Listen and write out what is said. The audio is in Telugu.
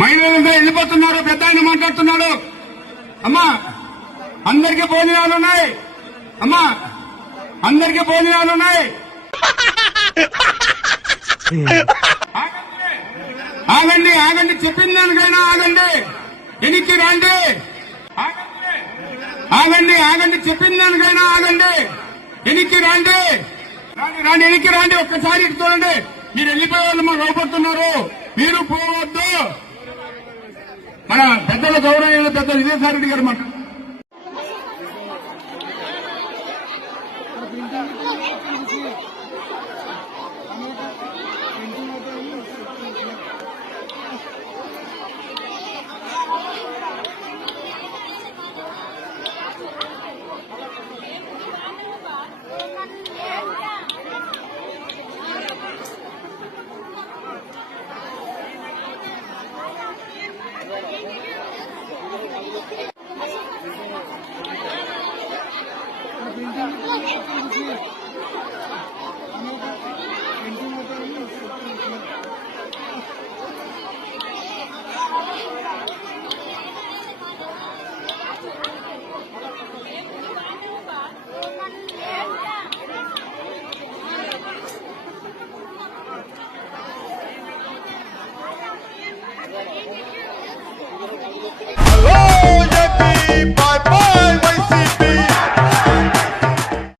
మహిళలతో వెళ్ళిపోతున్నారు. పెద్ద ఆయన మాట్లాడుతున్నాడు. అమ్మా అందరికీ భోజనాలున్నాయి. అమ్మా అందరికీ భోజనాలున్నాయి. ఆగండి ఆగండి చెప్పిన దానికైనా ఆగండి. ఎనికి రండి. ఆగండి ఆగండి చెప్పిన దానికైనా ఆగండి. ఎనికి రండి. రాండి ఎనికి రండి. ఒక్కసారి ఇటు చూడండి. మీరు వెళ్ళిపోయే వాళ్ళు మాకు అవపడుతున్నారు. మీరు పోవద్దు. మన పెద్దల గౌరవ పెద్ద విజయసాయి రెడ్డి గారు మాట.